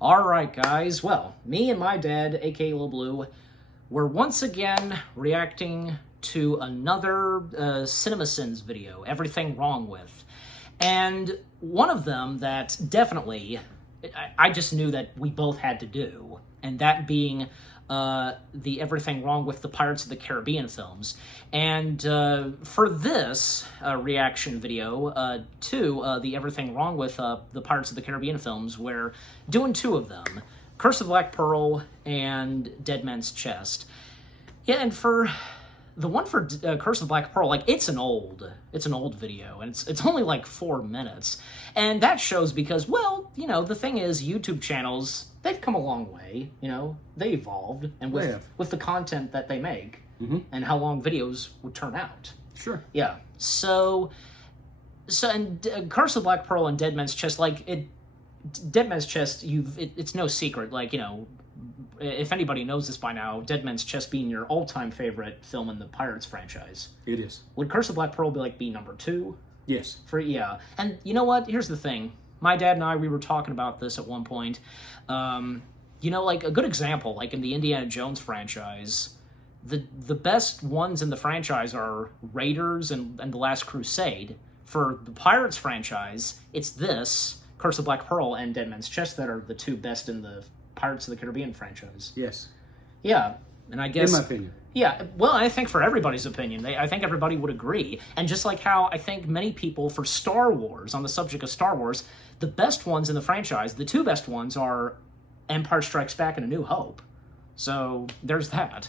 Alright guys, well, me and my dad, aka Lil Blue, we're once again reacting to another CinemaSins video, Everything Wrong With. And one of them that definitely, I just knew that we both had to do, and that being the Everything Wrong With the Pirates of the Caribbean films. And for this reaction video to the Everything Wrong With the Pirates of the Caribbean films, we're doing two of them, Curse of Black Pearl and Dead Man's Chest. Yeah, and for the one for Curse of Black Pearl, like, it's an old video, and it's only like 4 minutes. And that shows because, well, you know, the thing is, YouTube channels, they've come a long way, you know, they evolved, and with the content that they make, and how long videos would turn out. Sure. Yeah, so and Curse of Black Pearl and Dead Man's Chest, like, Dead Man's Chest, it's no secret, like, you know, if anybody knows this by now, Dead Man's Chest being your all-time favorite film in the Pirates franchise. It is. Would Curse of Black Pearl be number 2? Yes. Yeah. And you know what? Here's the thing. My dad and I, we were talking about this at one point. You know, like, a good example, like in the Indiana Jones franchise, the best ones in the franchise are Raiders and The Last Crusade. For the Pirates franchise, it's this, Curse of Black Pearl, and Dead Man's Chest that are the two best in the Pirates of the Caribbean franchise. Yes. Yeah, and I guess... In my opinion. Yeah, well, I think for everybody's opinion, I think everybody would agree. And just like how I think many people for Star Wars, on the subject of Star Wars, the best ones in the franchise, the two best ones are Empire Strikes Back and A New Hope. So, there's that.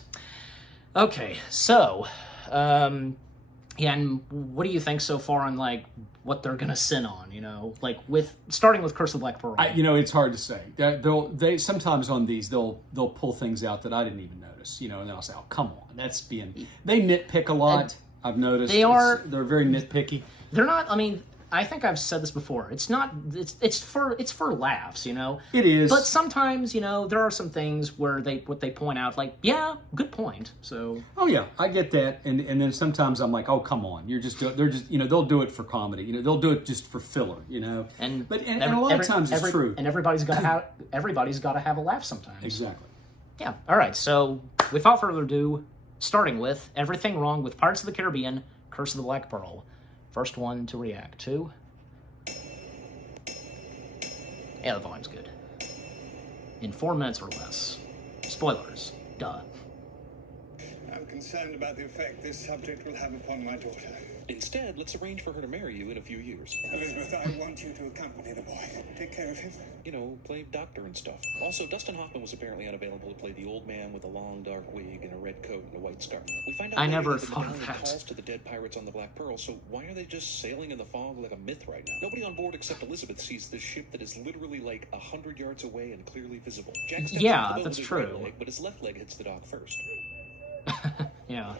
Okay, so, yeah, and what do you think so far on, like, what they're gonna sin on, you know? Like, starting with Curse of Black Pearl. You know, it's hard to say. They sometimes on these, they'll pull things out that I didn't even notice, you know, and then I'll say, oh, come on, that's being... They nitpick a lot, I've noticed. They're very nitpicky. They're not, I mean... I think I've said this before. It's not. It's for laughs, you know. It is. But sometimes, you know, there are some things where they point out, like, yeah, good point. So. Oh yeah, I get that, and then sometimes I'm like, oh, come on, they're just, you know, they'll do it for comedy, you know, they'll do it just for filler, you know. And a lot of times it's true. And everybody's got to have a laugh sometimes. Exactly. Yeah. All right. So without further ado, starting with Everything Wrong with Pirates of the Caribbean, Curse of the Black Pearl. First one to react to. Yeah, the volume's good. In 4 minutes or less. Spoilers. Duh. I'm concerned about the effect this subject will have upon my daughter. Instead, let's arrange for her to marry you in a few years. Elizabeth, I want you to accompany the boy. Take care of him. You know, play doctor and stuff. Also, Dustin Hoffman was apparently unavailable to play the old man with a long, dark wig and a red coat and a white scarf. We find out I never that thought of that. calls to the dead pirates on the Black Pearl, so why are they just sailing in the fog like a myth right now? Nobody on board except Elizabeth sees this ship that is literally like 100 yards away and clearly visible. Jack steps yeah, off the boat that's with his true. right leg, but his left leg hits the dock first. Yeah.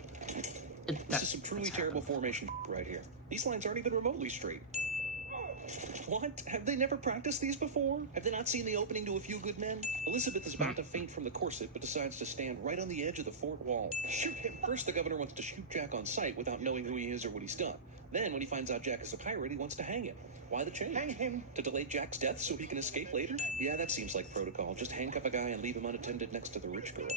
This is some truly terrible formation right here. These lines aren't even remotely straight. What? Have they never practiced these before? Have they not seen the opening to A Few Good Men? Elizabeth is about to faint from the corset, but decides to stand right on the edge of the fort wall. Shoot him! First, the governor wants to shoot Jack on sight without knowing who he is or what he's done. Then, when he finds out Jack is a pirate, he wants to hang him. Why the change? Hang him. To delay Jack's death so he can escape later? Yeah, that seems like protocol. Just handcuff a guy and leave him unattended next to the rich girl.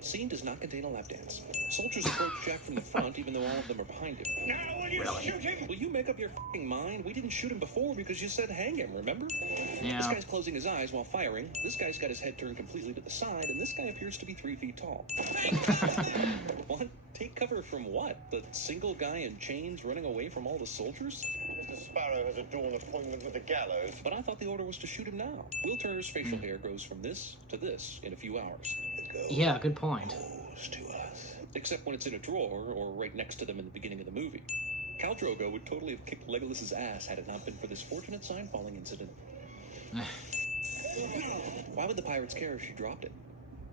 Scene does not contain a lap dance. Soldiers approach Jack from the front, even though all of them are behind him. Now will you shoot him? Will you make up your f***ing mind? We didn't shoot him before because you said hang him, remember? Yeah. This guy's closing his eyes while firing. This guy's got his head turned completely to the side, and this guy appears to be 3 feet tall. What? Take cover from what? The single guy in chains running away from all the soldiers? Mr. Sparrow has a dawn appointment with the gallows. But I thought the order was to shoot him now. Will Turner's facial hair grows from this to this in a few hours. Yeah, good point. To us. Except when it's in a drawer or right next to them in the beginning of the movie. Khal Drogo would totally have kicked Legolas's ass had it not been for this fortunate sign falling incident. Why would the pirates care if she dropped it?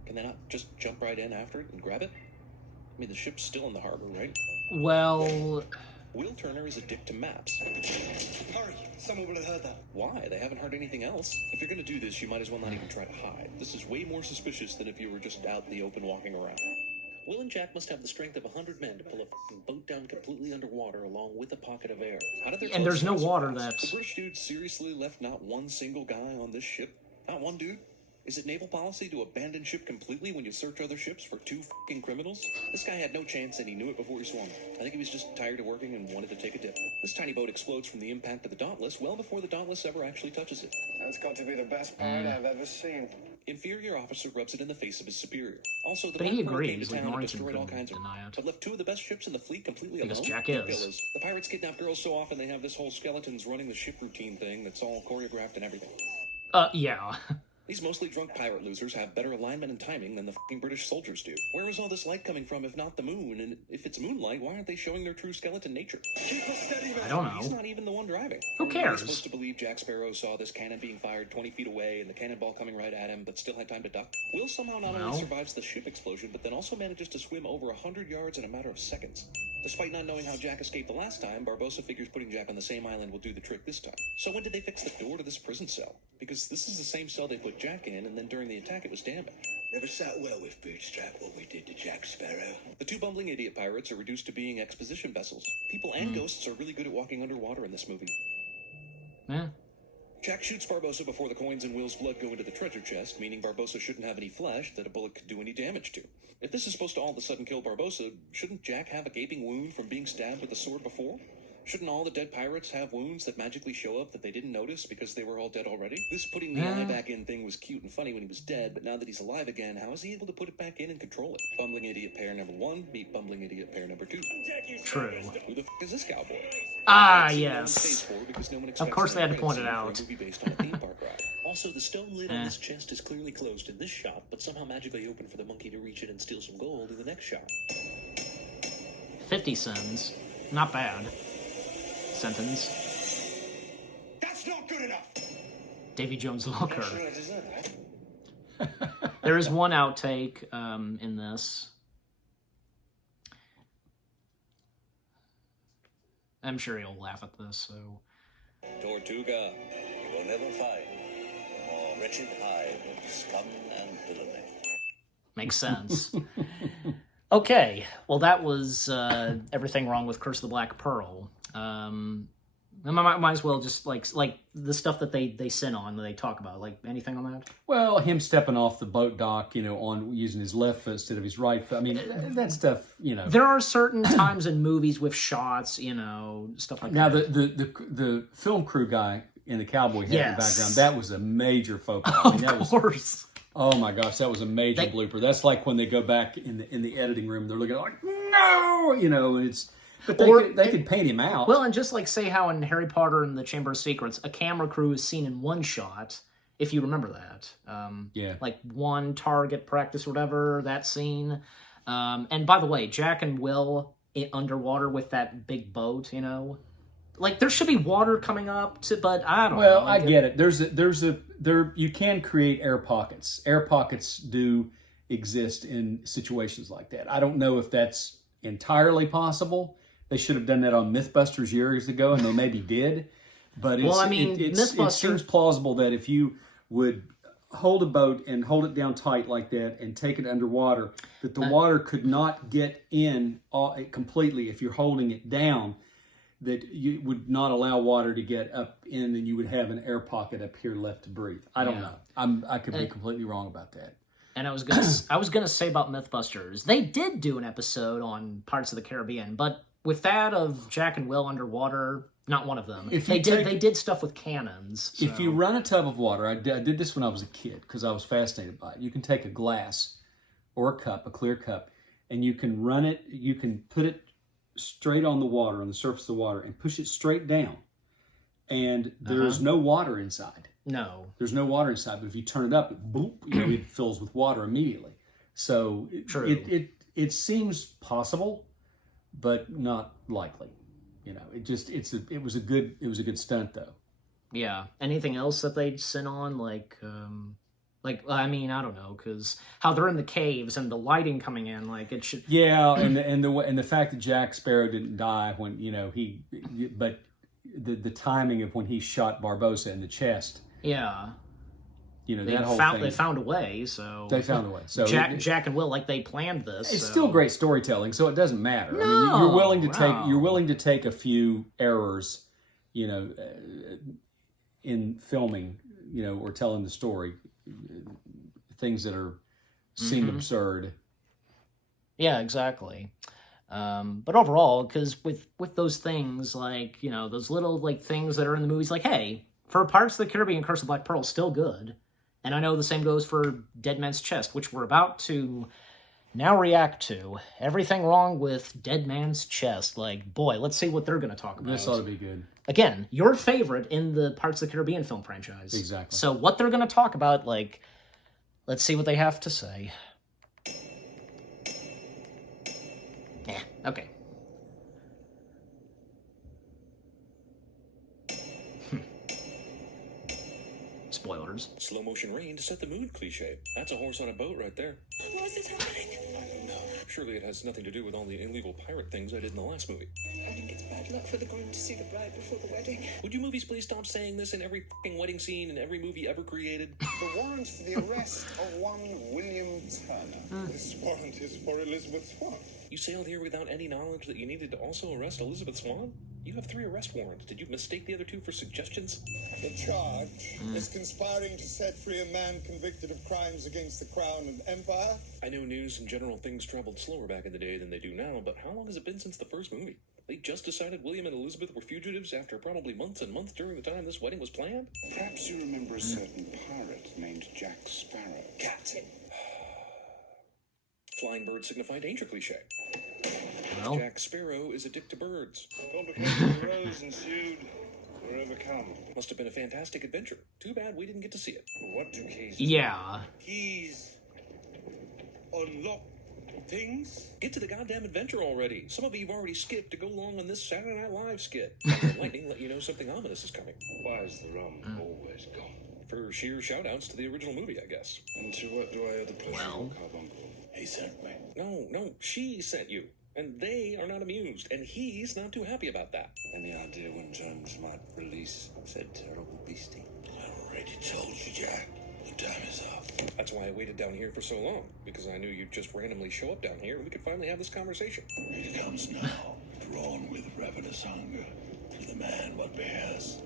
Can they not just jump right in after it and grab it? I mean, the ship's still in the harbor, right? Well... Will Turner is a dick to maps. Hurry, someone will have heard that. Why? They haven't heard anything else. If you're gonna do this, you might as well not even try to hide. This is way more suspicious than if you were just out in the open walking around. Will and Jack must have the strength of 100 men to pull a f***ing boat down completely underwater along with a pocket of air. How did their And there's no water The that... British dude seriously left not one single guy on this ship? Not one dude. Is it naval policy to abandon ship completely when you search other ships for 2 f***ing criminals? This guy had no chance and he knew it before he swung. I think he was just tired of working and wanted to take a dip. This tiny boat explodes from the impact of the Dauntless well before the Dauntless ever actually touches it. That's got to be the best pirate I've ever seen. Inferior officer rubs it in the face of his superior. Also, the But he Black Pearl came agrees, to like town and Norrington destroyed all couldn't kinds of deny it. but left 2 of the best ships in the fleet completely Because alone. Jack The is. villas. The pirates kidnap girls so often they have this whole skeletons running the ship routine thing that's all choreographed and everything. Yeah. These mostly drunk pirate losers have better alignment and timing than the f***ing British soldiers do. Where is all this light coming from if not the moon? And if it's moonlight, why aren't they showing their true skeleton nature? I don't know. He's not even the one driving. Who cares? We're supposed to believe Jack Sparrow saw this cannon being fired 20 feet away and the cannonball coming right at him, but still had time to duck. Will somehow not only survives the ship explosion, but then also manages to swim over 100 yards in a matter of seconds. Despite not knowing how Jack escaped the last time, Barbossa figures putting Jack on the same island will do the trick this time. So when did they fix the door to this prison cell? Because this is the same cell they put Jack in, and then during the attack it was damaged. Never sat well with Bootstrap what we did to Jack Sparrow. The 2 bumbling idiot pirates are reduced to being exposition vessels. People and ghosts are really good at walking underwater in this movie. Yeah. Jack shoots Barbossa before the coins and Will's blood go into the treasure chest, meaning Barbossa shouldn't have any flesh that a bullet could do any damage to. If this is supposed to all of a sudden kill Barbossa, shouldn't Jack have a gaping wound from being stabbed with a sword before? Shouldn't all the dead pirates have wounds that magically show up that they didn't notice because they were all dead already? This putting the eye back in thing was cute and funny when he was dead, but now that he's alive again, how is he able to put it back in and control it? Bumbling idiot pair number 1, meet bumbling idiot pair number 2. True. Who the f*** is this cowboy? Ah, It's yes. for because no one Of course they had to point it for a out. movie based on a theme park ride. Also, the stone lid on this chest is clearly closed in this shot, but somehow magically open for the monkey to reach it and steal some gold in the next shot. 50 cents. Not bad. Sentence. That's not good enough. Davy Jones Looker. Sure, I deserve that. There is one outtake in this. I'm sure he'll laugh at this, so... Tortuga. You will never find a more wretched hive of scum and villainy. Makes sense. Okay, well that was everything wrong with Curse of the Black Pearl. I might as well just like the stuff that they sin on, that they talk about, like anything on that. Well, him stepping off the boat dock, on using his left foot instead of his right foot. I mean, that stuff, There are certain times in movies with shots, stuff like now, that. Now, the film crew guy in the cowboy hat in the background, that was a major focus. I mean, of course. Oh my gosh, that was a major blooper. That's like when they go back in the editing room, they're looking like, no, and it's. But they could paint him out. Well, and just like say how in Harry Potter and the Chamber of Secrets, a camera crew is seen in one shot, if you remember that. Yeah. Like one target practice or whatever, that scene. And by the way, Jack and Will underwater with that big boat, Like, there should be water coming up, but I don't know. Well, I get it. You can create air pockets. Air pockets do exist in situations like that. I don't know if that's entirely possible. They should have done that on Mythbusters years ago, and they maybe did. But it seems plausible that if you would hold a boat and hold it down tight like that and take it underwater, that the water could not get in completely if you're holding it down, that you would not allow water to get up in, and you would have an air pocket up here left to breathe. I don't know. I could be completely wrong about that. And I was gonna say about Mythbusters, they did do an episode on Pirates of the Caribbean, but with that of Jack and Will underwater, not one of them. They did stuff with cannons. So. If you run a tub of water, I did this when I was a kid because I was fascinated by it. You can take a glass or a cup, a clear cup, and you can run it. You can put it straight on the water, on the surface of the water, and push it straight down, and there's no water inside. No. There's no water inside, but if you turn it up, it fills with water immediately. So it seems possible, but not likely. It was a good stunt though. Yeah. Anything else that they'd sin on, I mean, I don't know, because how they're in the caves and the lighting coming in, like it should. Yeah, and the fact that Jack Sparrow didn't die when but the timing of when he shot Barbossa in the chest. Yeah. That whole thing. They found a way, so... They found a way. So Jack and Will, they planned this. It's still great storytelling, so it doesn't matter. No, I mean, you're willing to take a few errors, in filming, or telling the story, things that are seem absurd. Yeah, exactly. But overall, because with those things, like, you know, those little, like, things that are in the movies, like, hey, for Pirates of the Caribbean, Curse of Black Pearl, still good. And I know the same goes for Dead Man's Chest, which we're about to now react to. Everything wrong with Dead Man's Chest. Like, boy, let's see what they're going to talk about. This ought to be good. Again, your favorite in the Pirates of the Caribbean film franchise. Exactly. So what they're going to talk about, like, let's see what they have to say. Yeah, okay. Spoilers. Slow motion rain to set the mood cliche. That's a horse on a boat right there. Why is this happening? I don't know. Surely it has nothing to do with all the illegal pirate things I did in the last movie. I think it's bad luck for the groom to see the bride before the wedding. Would you movies please stop saying this in every fucking wedding scene in every movie ever created? The warrant for the arrest of one William Turner. This warrant is for Elizabeth Swann. You sailed here without any knowledge that you needed to also arrest Elizabeth Swann? You have 3 arrest warrants. Did you mistake the other 2 for suggestions? The charge is conspiring to set free a man convicted of crimes against the crown and empire. I know news and general things traveled slower back in the day than they do now, but how long has it been since the first movie? They just decided William and Elizabeth were fugitives after probably months and months during the time this wedding was planned? Perhaps you remember a certain pirate named Jack Sparrow. Captain. Flying birds signify danger cliche. Well, Jack Sparrow is a dick to birds. Complicated rose ensued. Were overcome. Must have been a fantastic adventure. Too bad we didn't get to see it. What do keys? yeah. Keys unlock things. Get to the goddamn adventure already. Some of you have already skipped to go along on this Saturday Night Live skit. Thunder and Lightning let you know something ominous is coming. Why's the rum always gone? For sheer shout-outs to the original movie, I guess. And to what do I owe the pleasure, Well. Carbuncle? He sent me. No, she sent you. And they are not amused, and he's not too happy about that. Any idea when Jones might release said terrible beastie? I already told you, Jack. The time is up. That's why I waited down here for so long, because I knew you'd just randomly show up down here and we could finally have this conversation. He comes now, drawn with ravenous hunger to the man what bears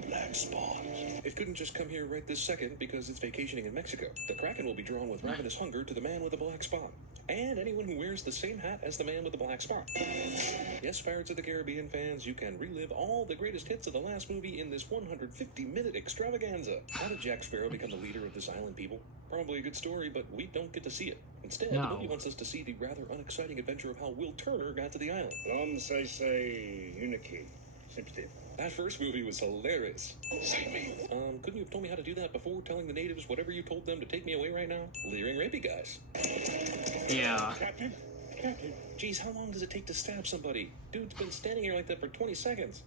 the black spot. It couldn't just come here right this second because it's vacationing in Mexico. The Kraken will be drawn with ravenous hunger to the man with the black spot. And anyone who wears the same hat as the man with the black spot. Yes, Pirates of the Caribbean fans, you can relive all the greatest hits of the last movie in this 150-minute extravaganza. How did Jack Sparrow become the leader of this island people? Probably a good story, but we don't get to see it. Instead, the movie wants us to see the rather unexciting adventure of how Will Turner got to the island. Don say Uniki. Sympathy. That first movie was hilarious. Save me. Couldn't you have told me how to do that before telling the natives whatever you told them to take me away right now? Leering rapey guys. Yeah. Captain? Captain? Geez, how long does it take to stab somebody? Dude's been standing here like that for 20 seconds.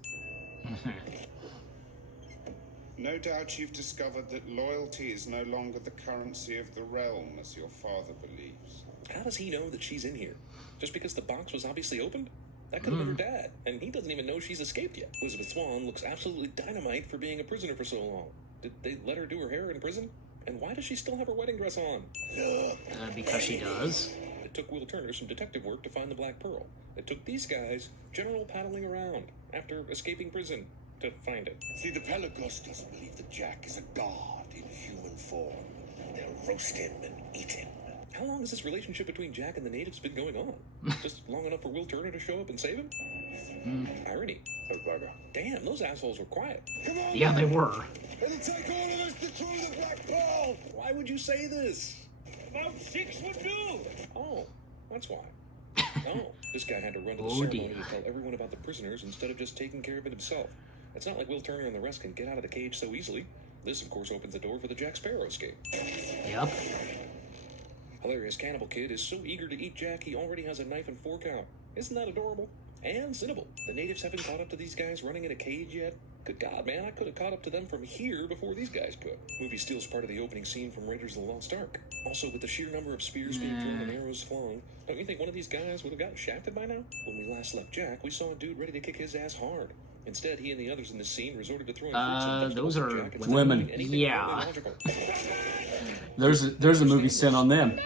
No doubt you've discovered that loyalty is no longer the currency of the realm, as your father believes. How does he know that she's in here? Just because the box was obviously opened? That could have been her dad, and he doesn't even know she's escaped yet. Elizabeth Swann looks absolutely dynamite for being a prisoner for so long. Did they let her do her hair in prison? And why does she still have her wedding dress on? Because she does. It took Will Turner some detective work to find the Black Pearl. It took these guys general paddling around after escaping prison to find it. See, the Pelagostas believe that Jack is a god in human form. They'll roast him and eat him. How long has this relationship between Jack and the natives been going on? Just long enough for Will Turner to show up and save him? Irony. Damn, those assholes were quiet. Come on! Yeah, they were. It'll take all of us to throw the Black Pearl! Why would you say this? About 6 would do! Oh, that's why. Oh, this guy had to run to the Oh, ceremony dear. to tell everyone about the prisoners instead of just taking care of it himself. It's not like Will Turner and the rest can get out of the cage so easily. This, of course, opens the door for the Jack Sparrow escape. Yep. Hilarious cannibal kid is so eager to eat Jack he already has a knife and fork out. Isn't that adorable? And Cinnable. The natives haven't caught up to these guys running in a cage yet. Good God, man, I could have caught up to them from here before these guys could. Movie steals part of the opening scene from Raiders of the Lost Ark. Also, with the sheer number of spears being thrown and arrows flying, don't you think one of these guys would have gotten shafted by now? When we last left Jack, we saw a dude ready to kick his ass hard. Instead, he and the others in this scene resorted to throwing fruits and vegetables those at are Jack instead of women. doing anything Yeah. remotely logical. There's a movie sent on them.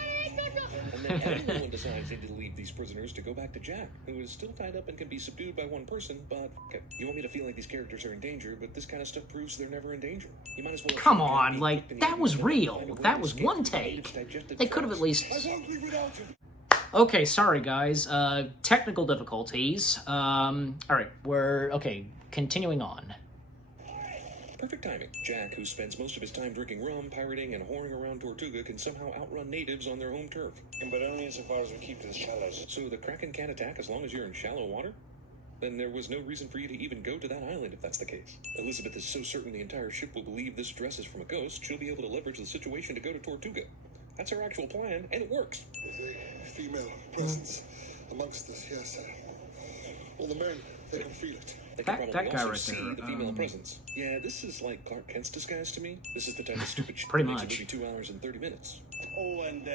And then everyone decides they need to leave these prisoners to go back to Jack, who is still tied up and can be subdued by one person, but okay. You want me to feel like these characters are in danger, but this kind of stuff proves they're never in danger. You might as well... Come on, like, that was real. That was one take. They could have at least... Okay, sorry guys. Technical difficulties. Alright, okay, continuing on. Perfect timing. Jack, who spends most of his time drinking rum, pirating, and whoring around Tortuga, can somehow outrun natives on their home turf. But only insofar as we keep to the shallows. So the Kraken can't attack as long as you're in shallow water? Then there was no reason for you to even go to that island if that's the case. Elizabeth is so certain the entire ship will believe this dress is from a ghost, she'll be able to leverage the situation to go to Tortuga. That's her actual plan, and it works. There's a female presence amongst us, yes. All the men, they can feel it. They can That probably guy also right see there, the female presence. Yeah, this is like Clark Kent's disguise to me. This is the type of stupid shit Pretty that makes much. a movie 2 hours and 30 minutes. Oh, and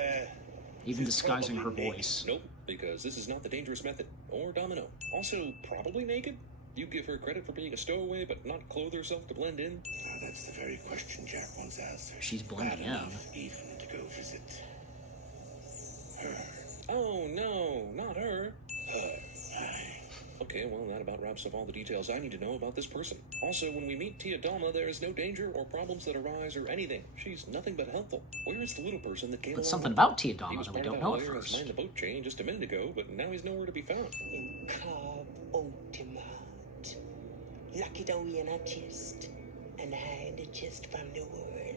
Even disguising her voice. Nope, because this is not the dangerous method. Or Domino. Also, probably naked? You give her credit for being a stowaway, but not clothe herself to blend in? That's the very question Jack wants answered. She's blending in. Even to go visit her. Oh, no, not her. Okay, well, that about wraps up all the details I need to know about this person. Also, when we meet Tia Dalma, there is no danger or problems that arise or anything. She's nothing but helpful. Where is the little person that came But along something with about Tia He Dalma was that we part of don't that know at lawyer as first. mind the boat chain just a minute ago, but now he's nowhere to be found. Cobb Ultimate. Lucky to win a chest and hide the chest from the world.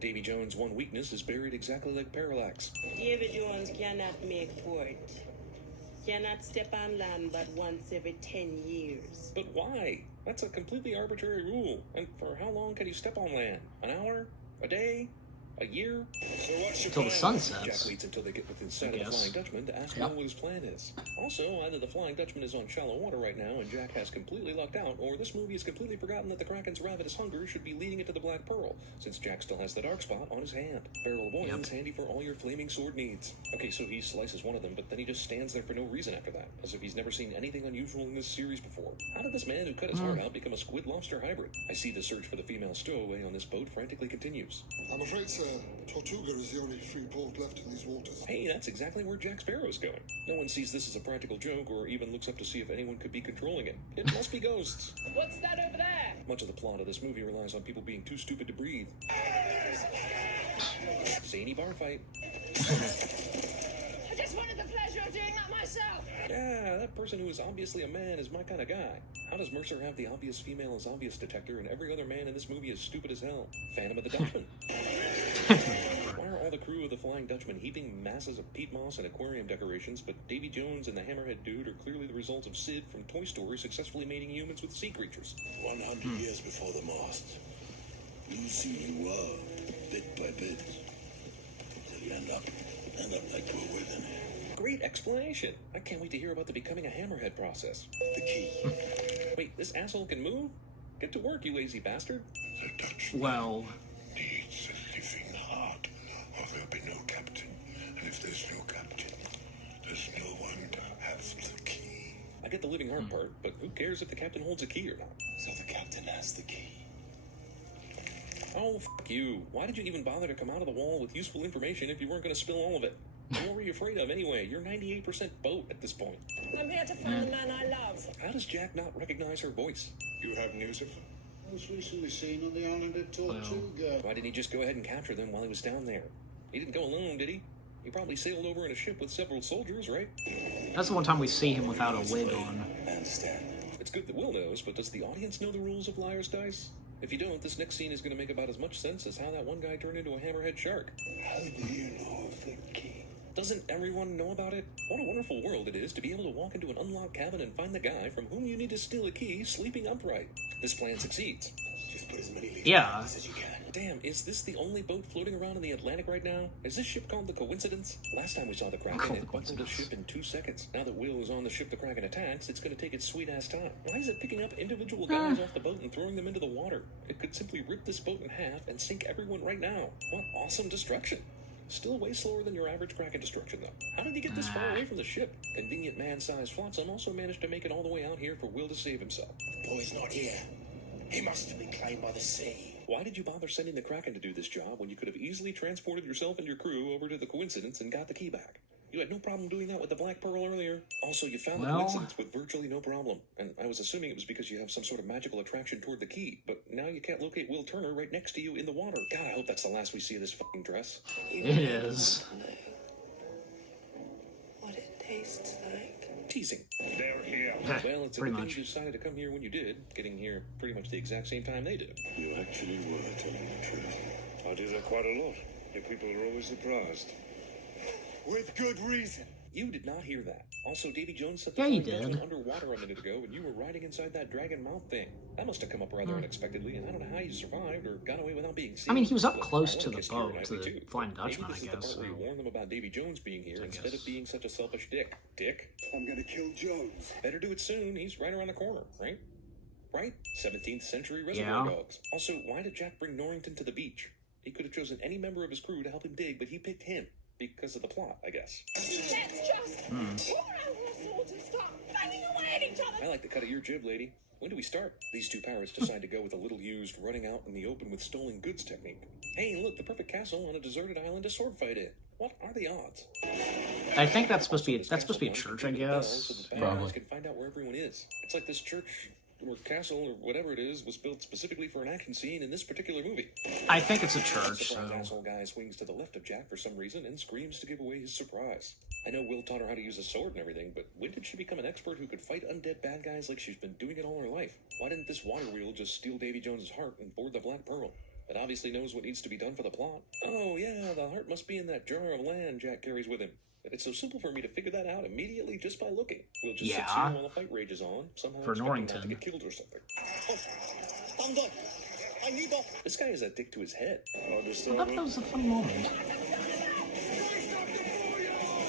Davy Jones' one weakness is buried exactly like Parallax. David Jones cannot make port. Cannot step on land but once every 10 years. But why? That's a completely arbitrary rule. And for how long can you step on land? An hour? A day? A year? So what's your Until the plan? sun Jack sets. waits until they get within sight of the guess. Flying Dutchman to ask Yep. him what his plan is. Also, either the Flying Dutchman is on shallow water right now and Jack has completely lucked out, or this movie has completely forgotten that the Kraken's ravenous hunger should be leading it to the Black Pearl, since Jack still has the dark spot on his hand. Barrel of oil is handy for all your flaming sword needs. Okay, so he slices one of them, but then he just stands there for no reason after that, as if he's never seen anything unusual in this series before. How did this man who cut his heart out become a squid-lobster hybrid? I see the search for the female stowaway on this boat frantically continues. I'm afraid, sir, Tortuga is the only free port left in these waters. Hey, that's exactly where Jack Sparrow's going. No one sees this as a practical joke or even looks up to see if anyone could be controlling it. It must be ghosts. What's that over there? Much of the plot of this movie relies on people being too stupid to breathe. Zany bar fight. I just wanted the pleasure of doing that myself. Yeah, that person who is obviously a man is my kind of guy. How does Mercer have the obvious female as obvious detector and every other man in this movie is stupid as hell? Phantom of the Dutchman. Why are all the crew of the Flying Dutchman heaping masses of peat moss and aquarium decorations, but Davy Jones and the Hammerhead Dude are clearly the result of Sid from Toy Story successfully mating humans with sea creatures? 100 years before the mast. You see you are, bit by bit. Till you end up like we're within here. Great explanation. I can't wait to hear about the becoming a Hammerhead process. The key. Wait, this asshole can move? Get to work, you lazy bastard. The Dutch Well, needs a living heart, or there'll be no captain. And if there's no captain, there's no one to have the key. I get the living heart part, but who cares if the captain holds a key or not? So the captain has the key. Oh, f*** you. Why did you even bother to come out of the wall with useful information if you weren't going to spill all of it? What were you afraid of anyway? You're 98% boat at this point. I'm here to find the man I love. How does Jack not recognize her voice? You have news of them? Most recently seen on the island of Tortuga. Why didn't he just go ahead and capture them while he was down there? He didn't go alone, did he? He probably sailed over in a ship with several soldiers, right? that's the one time we see him without a wig on. I understand. It's good that Will knows, but does the audience know the rules of Liar's Dice? If you don't, this next scene is going to make about as much sense as how that one guy turned into a hammerhead shark. How do you know of the key? Doesn't everyone know about it? What a wonderful world it is to be able to walk into an unlocked cabin and find the guy from whom you need to steal a key sleeping upright. This plan succeeds. Just put as many leaves Yeah. as you can. Damn, is this the only boat floating around in the Atlantic right now? Is this ship called the Coincidence? Last time we saw the Kraken, Called it the buckled the Coincidence. ship in 2 seconds. Now that Will is on the ship the Kraken attacks, it's going to take its sweet-ass time. Why is it picking up individual guys off the boat and throwing them into the water? It could simply rip this boat in half and sink everyone right now. What awesome destruction. Still way slower than your average Kraken destruction, though. How did he get this far away from the ship? Convenient man-sized flotsam also managed to make it all the way out here for Will to save himself. The boy's not here. He must have been claimed by the sea. Why did you bother sending the Kraken to do this job when you could have easily transported yourself and your crew over to the Coincidence and got the key back? You had no problem doing that with the Black Pearl earlier. Also, you found the Well- coincidence with virtually no problem. And I was assuming it was because you have some sort of magical attraction toward the key. But now you can't locate Will Turner right next to you in the water. God, I hope that's the last we see of this fucking dress. It is. What it tastes like. Teasing. They're here. Well, it's a Pretty good thing much. you decided to come here when you did, getting here pretty much the exact same time they did. You actually were telling the truth. I do that quite a lot. Yet people are always surprised. With good reason. You did not hear that. Also, Davy Jones said Yeah, the he flying guys did. went underwater a minute ago, and you were riding inside that dragon mouth thing. That must have come up rather unexpectedly, and I don't know how you survived or got away without being seen. I mean, he was up Look, close I to wanna the kiss Keira boat, Knightley, the too. Flying Maybe Dutchman, this I is the guess. part where you So. warn them about Davy Jones being here instead guess. of being such a selfish dick. Dick? I'm gonna kill Jones. Better do it soon. He's right around the corner, right? Right? 17th century reservoir Yeah. dogs. Also, why did Jack bring Norrington to the beach? He could have chosen any member of his crew to help him dig, but he picked him. Because of the plot, I guess. Let's just pour out our swords and start banging away at each other. I like the cut of your jib, lady. When do we start? These two pirates decide to go with a little-used running out in the open with stolen goods technique. Hey, look, the perfect castle on a deserted island to sword fight in. What are the odds? I think that's supposed to be This a castle church, I belongs to the bells, guess. so the bad Probably. guys can find out where everyone is. It's like this church or castle or whatever it is was built specifically for an action scene in this particular movie. I think it's a church. Surprise So. asshole guy swings to the left of Jack for some reason and screams to give away his surprise. I know Will taught her how to use a sword and everything, but when did she become an expert who could fight undead bad guys like she's been doing it all her life? Why didn't this water wheel just steal Davy Jones's heart and board the Black Pearl? It obviously knows what needs to be done for the plot. Oh yeah, the heart must be in that jar of land Jack carries with him. It's so simple for me to figure that out immediately just by looking. We'll just sit Yeah. here while the fight rages on, somehow For expecting not to Norrington. get killed or something. Stand up. I need up. This guy is a dick to his head. I thought that was a funny moment.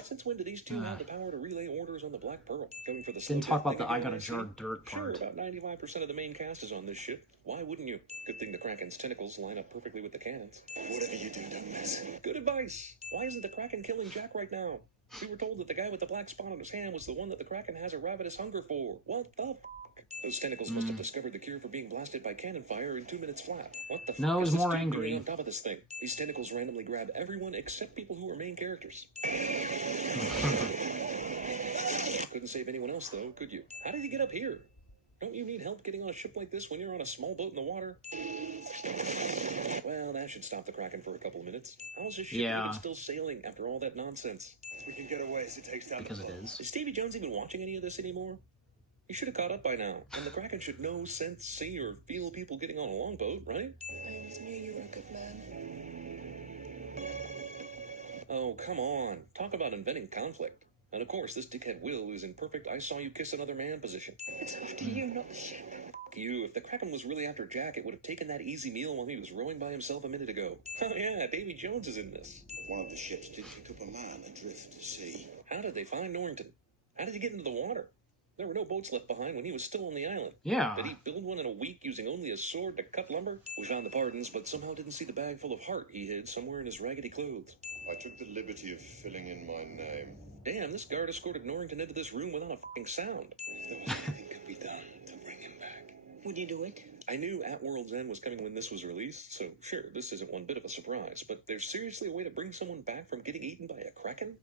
Since when do these two have the power to relay orders on the Black Pearl? Going for the Didn't slow talk death about the thing I got a again, jar of see? dirt Sure, part. about 95% of the main cast is on this ship. Why wouldn't you? Good thing the Kraken's tentacles line up perfectly with the cannons. Whatever you do, don't mess. Good advice. Why isn't the Kraken killing Jack right now? We were told that the guy with the black spot on his hand was the one that the Kraken has a ravenous hunger for. What the f***? Those tentacles must have discovered the cure for being blasted by cannon fire in 2 minutes flat. What the f*** No, it was is this more dude angry. doing on top of this thing? These tentacles randomly grab everyone except people who are main characters. Couldn't save anyone else, though, could you? How did he get up here? Don't you need help getting on a ship like this when you're on a small boat in the water? Well, that should stop the Kraken for a couple of minutes. How is this ship Yeah. even still sailing after all that nonsense? We can get away as it takes down Because the it boat. is. Is Davy Jones even watching any of this anymore? He should have caught up by now. And the Kraken should know, sense, see, or feel people getting on a longboat, right? I always knew you were a good man. Oh, come on. Talk about inventing conflict. And of course, this dickhead Will is in perfect I saw you kiss another man position. It's after you, not the ship. F you. If the Kraken was really after Jack, it would have taken that easy meal while he was rowing by himself a minute ago. Oh yeah, Davy Jones is in this. One of the ships did pick up a man adrift to sea. How did they find Norrington? How did he get into the water? There were no boats left behind when he was still on the island. Yeah. Did he build one in a week using only a sword to cut lumber? We found the pardons, but somehow didn't see the bag full of heart he hid somewhere in his raggedy clothes. I took the liberty of filling in my name. Damn, this guard escorted Norrington into this room without a f***ing sound. If there was anything could be done to bring him back. Would you do it? I knew At World's End was coming when this was released, so sure, this isn't one bit of a surprise, but there's seriously a way to bring someone back from getting eaten by a Kraken?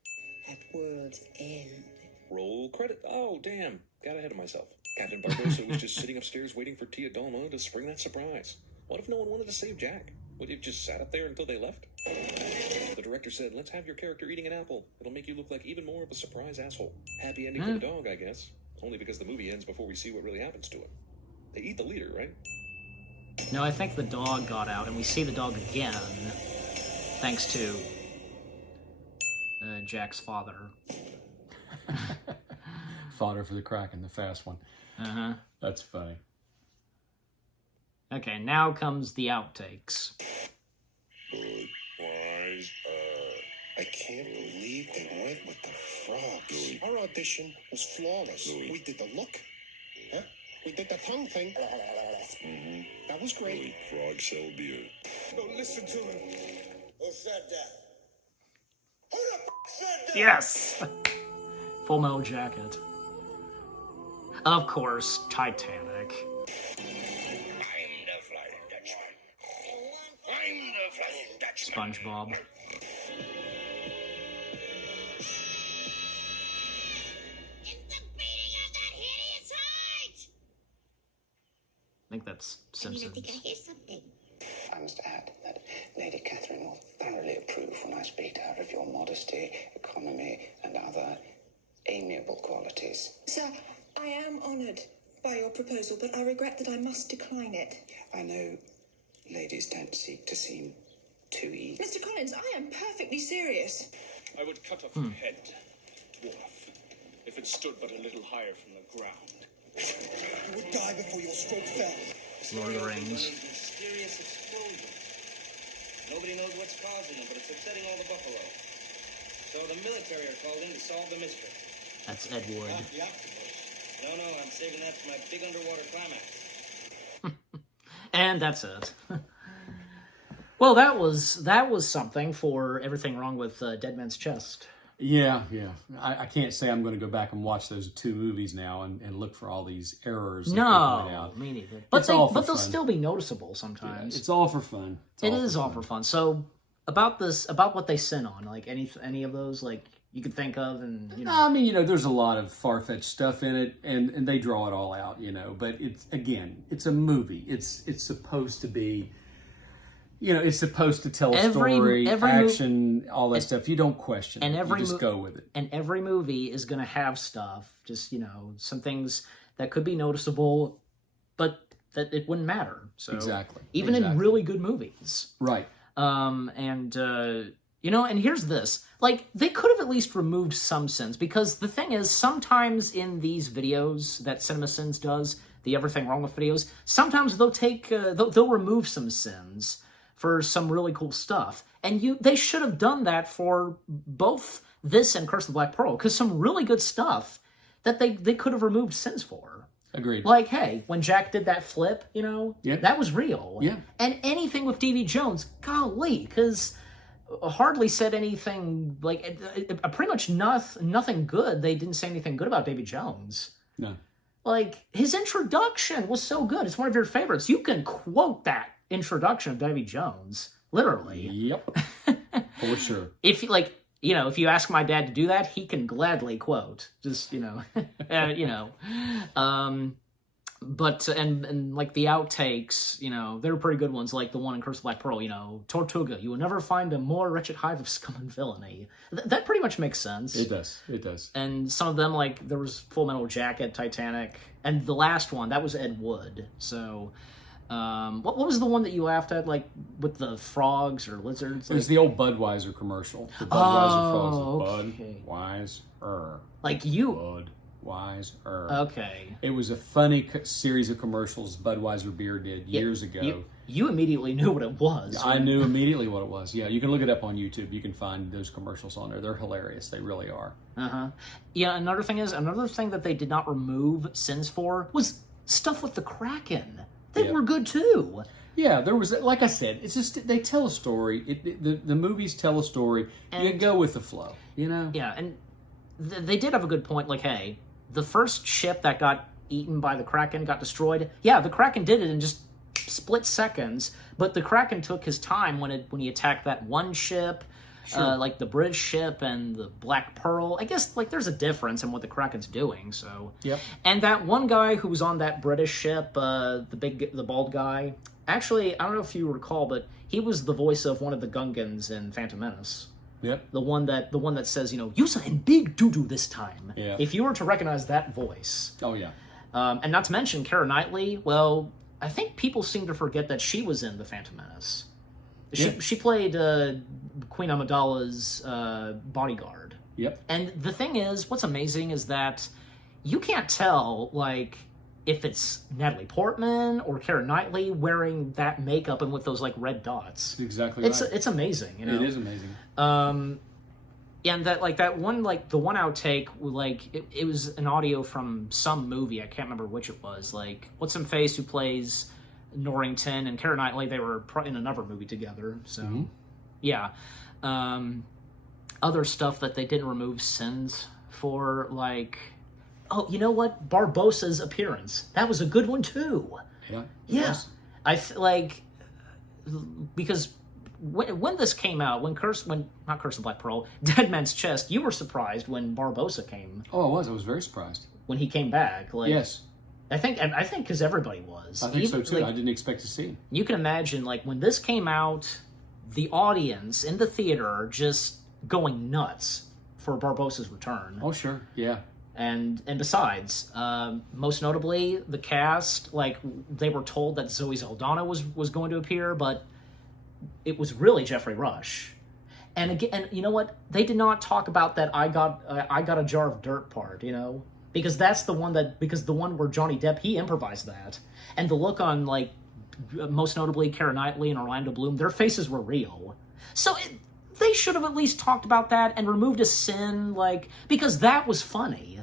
At world's end. Roll credit. Oh, damn. Got ahead of myself. Captain Barbosa was just sitting upstairs waiting for Tia Dalma to spring that surprise. What if no one wanted to save Jack? Would he have just sat up there until they left? The director said, let's have your character eating an apple. It'll make you look like even more of a surprise asshole. Happy ending for the dog, I guess. Only because the movie ends before we see what really happens to him. They eat the leader, right? No, I think the dog got out, and we see the dog again, thanks to Jack's father. Fodder for the Kraken, the fast one. Uh-huh. That's funny. Okay, now comes the outtakes. Good, wise, I can't believe they went with the frogs. Our audition was flawless. We did the look. Huh? We did the tongue thing. That was great. Frog sell beer. Don't listen to him. Who said that? Who the f*** said that? Yes! Full Metal Jacket. Of course, Titanic. I'm the Flying Dutchman. I'm the Flying Dutchman. SpongeBob. think that's I mean, I Simpsons. think I hear something. I must add that Lady Catherine will thoroughly approve when I speak to her of your modesty, economy, and other amiable qualities. Sir, I am honoured by your proposal, but I regret that I must decline it. I know ladies don't seek to seem too easy. Mr. Collins, I am perfectly serious. I would cut off your head, dwarf, if it stood but a little higher from the ground. You would die before your stroke fell. Lord of the Rings. Mysterious explosion. Nobody knows what's causing them, but it's upsetting all the buffalo. So the military are called in to solve the mystery. That's Ed Wood. Yeah. No, I'm saving that for my big underwater climax. And that's it. Well, that was something for everything wrong with Dead Man's Chest. Yeah. I can't say I'm going to go back and watch those 2 movies now and look for all these errors. That they point out. Me neither. But all for they'll fun. still be noticeable sometimes. Yeah, it's all for fun. It is all for fun. So about what they sin on, like any of those, like you could think of, and you know. I mean, there's a lot of far-fetched stuff in it, and they draw it all out, But it's a movie. It's supposed to be, it's supposed to tell a story, action, all that stuff. You don't question it. You just go with it. And every movie is going to have stuff, just some things that could be noticeable, but that it wouldn't matter. So Exactly. Even in really good movies, right? And here's this. Like, they could have at least removed some sins, because the thing is, sometimes in these videos that CinemaSins does, the Everything Wrong with videos, sometimes they'll take, they'll remove some sins for some really cool stuff. And they should have done that for both this and Curse of the Black Pearl, because some really good stuff that they could have removed sins for. Agreed. Like, hey, when Jack did that flip, that was real. Yeah. And anything with Davy Jones, golly, because hardly said anything, like, pretty much nothing good. They didn't say anything good about Davy Jones. No. Like, his introduction was so good. It's one of your favorites. You can quote that introduction of Davy Jones, literally. Yep. For sure. If you ask my dad to do that, he can gladly quote. Just, but, and like the outtakes, they're pretty good ones, like the one in Curse of Black Pearl, Tortuga, you will never find a more wretched hive of scum and villainy. That pretty much makes sense. It does. And some of them, like, there was Full Metal Jacket, Titanic, and the last one, that was Ed Wood. So, what was the one that you laughed at, like, with the frogs or lizards? It was the old Budweiser commercial. The Budweiser frogs. Budweiser. Like you. Budweiser. Okay. It was a funny series of commercials Budweiser beer did years ago. You immediately knew what it was. I knew immediately what it was. Yeah, you can look it up on YouTube. You can find those commercials on there. They're hilarious. They really are. Yeah, another thing that they did not remove sins for was stuff with the Kraken. They were good too. Yeah, there was, like I said, it's just, they tell a story. The movies tell a story. And you go with the flow, Yeah, and they did have a good point. Like, hey, the first ship that got eaten by the Kraken got destroyed. Yeah, the Kraken did it in just split seconds, but the Kraken took his time when he attacked that one ship. Sure. Like the British ship and the Black Pearl. I guess, like, there's a difference in what the Kraken's doing, so. Yep. And that one guy who was on that British ship, the bald guy, actually, I don't know if you recall, but he was the voice of one of the Gungans in Phantom Menace. Yep. The one that says, use it in big doo-doo this time. Yeah. If you were to recognize that voice. Oh, yeah. And not to mention, Keira Knightley, well, I think people seem to forget that she was in The Phantom Menace. She played Queen Amidala's bodyguard. Yep. And the thing is, what's amazing is that you can't tell, like, if it's Natalie Portman or Keira Knightley wearing that makeup and with those, like, red dots. Exactly right. It's amazing, It is amazing. And that, like, that one, like, the one outtake, like, it was an audio from some movie. I can't remember which it was. Like, what's-him-face who plays Norrington and Keira Knightley, they were in another movie together. So, yeah. Other stuff that they didn't remove sins for, like... Oh, you know what? Barbossa's appearance. That was a good one, too. Yeah. Yeah. Like... Because... When this came out, not Curse of Black Pearl, Dead Man's Chest, you were surprised when Barbossa came. Oh, I was. I was very surprised. When he came back. Like, yes. I think because everybody was. I think so Even, too. like, I didn't expect to see it. you can imagine, like, when this came out, the audience in the theater just going nuts for Barbossa's return. Oh, sure. Yeah. And besides, most notably, the cast, like, they were told that Zoe Saldana was going to appear, but it was really Jeffrey Rush. And again, and you know what? They did not talk about that I got a jar of dirt part, you know? Because that's the one the one where Johnny Depp, he improvised that. And the look on, like, most notably Keira Knightley and Orlando Bloom, their faces were real. So they should have at least talked about that and removed a sin, like, because that was funny.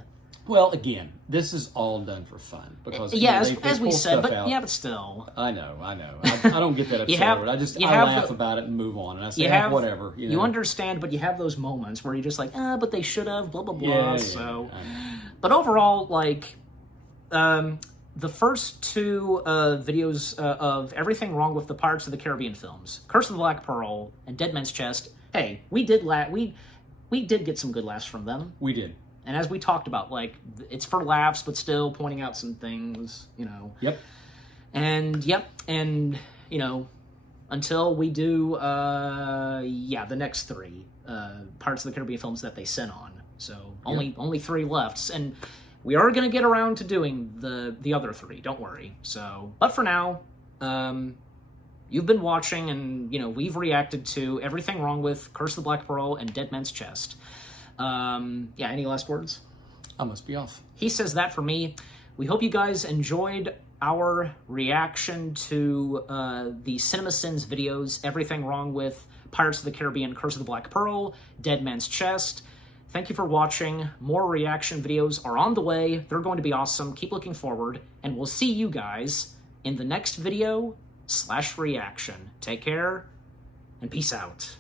Well, again, this is all done for fun because yeah, they as we pull said, stuff out. but still, I know. I don't get that upset. I laugh about it and move on, and I say whatever. You know? You understand, but you have those moments where you're just like, but they should have, blah blah blah. Yeah, so, but overall, like, the first two videos of everything wrong with the Pirates of the Caribbean films, Curse of the Black Pearl and Dead Man's Chest. Hey, we did get some good laughs from them. We did. And as we talked about, like, it's for laughs, but still pointing out some things, you know. Yep. And, you know, until we do, the next three Pirates of the Caribbean films that they sent on. So, only three left. And we are going to get around to doing the other three, don't worry. So, but for now, you've been watching, and, you know, we've reacted to everything wrong with Curse of the Black Pearl and Dead Man's Chest. Any last words? I must be off. He says that for me. We hope you guys enjoyed our reaction to the CinemaSins videos, everything wrong with Pirates of the Caribbean, Curse of the Black Pearl, Dead Man's Chest. Thank you for watching. More reaction videos are on the way. They're going to be awesome. Keep looking forward, and we'll see you guys in the next video /reaction. Take care, and peace out.